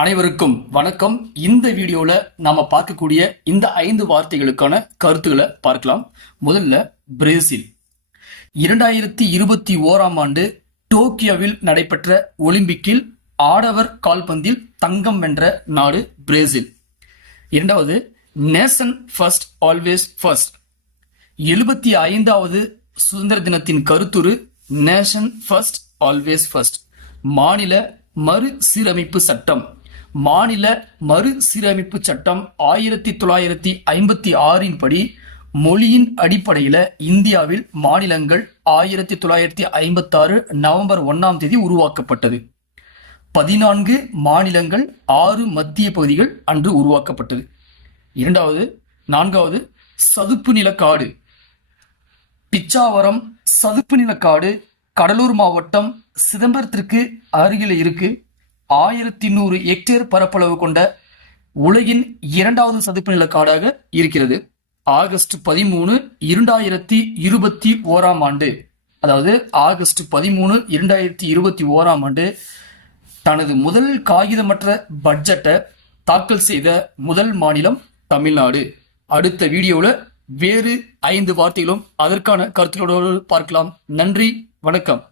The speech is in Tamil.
அனைவருக்கும் வணக்கம். இந்த வீடியோல நாம பார்க்கக்கூடிய இந்த ஐந்து வார்த்தைகளுக்கான கருத்துக்களை பார்க்கலாம். முதல்ல பிரேசில். இரண்டாயிரத்தி இருபத்தி ஓராம் ஆண்டு டோக்கியோவில் நடைபெற்ற ஒலிம்பிக்கில் ஆடவர் கால்பந்தில் தங்கம் வென்ற நாடு பிரேசில். இரண்டாவது நேஷன் ஃபர்ஸ்ட் ஆல்வேஸ் ஃபர்ஸ்ட். எழுபத்தி ஐந்தாவது சுதந்திர தினத்தின் கருத்துரு நேஷன் ஃபர்ஸ்ட் ஆல்வேஸ் ஃபர்ஸ்ட். மாநில மறுசீரமைப்பு சட்டம். மாநில மறுசீரமைப்பு சட்டம் ஆயிரத்தி தொள்ளாயிரத்தி ஐம்பத்தி ஆறின் படி மொழியின் அடிப்படையில இந்தியாவில் மாநிலங்கள் ஆயிரத்தி தொள்ளாயிரத்தி ஐம்பத்தாறு நவம்பர் ஒன்னாம் தேதி உருவாக்கப்பட்டது. பதினான்கு மாநிலங்கள் ஆறு மத்திய பகுதிகள் அன்று உருவாக்கப்பட்டது. இரண்டாவது நான்காவது சதுப்பு நிலக்காடு. பிச்சாவரம் சதுப்பு நிலக்காடு கடலூர் மாவட்டம் சிதம்பரத்திற்கு அருகில் இருக்கு. ஆயிரத்தி நூறு ஹெக்டேர் பரப்பளவு கொண்ட உலகின் இரண்டாவது சதுப்பு நிலக்காடாக இருக்கிறது. ஆகஸ்ட் பதிமூணு இரண்டாயிரத்தி இருபத்தி ஓராம் ஆண்டு. அதாவது ஆகஸ்ட் பதிமூணு இரண்டாயிரத்தி இருபத்தி ஓராம் ஆண்டு தனது முதல் காகிதமற்ற பட்ஜெட்டை தாக்கல் செய்த முதல் மாநிலம் தமிழ்நாடு. அடுத்த வீடியோவில் வேறு ஐந்து வார்த்தைகளும் அதற்கான கருத்துக்களோடு பார்க்கலாம். நன்றி வணக்கம்.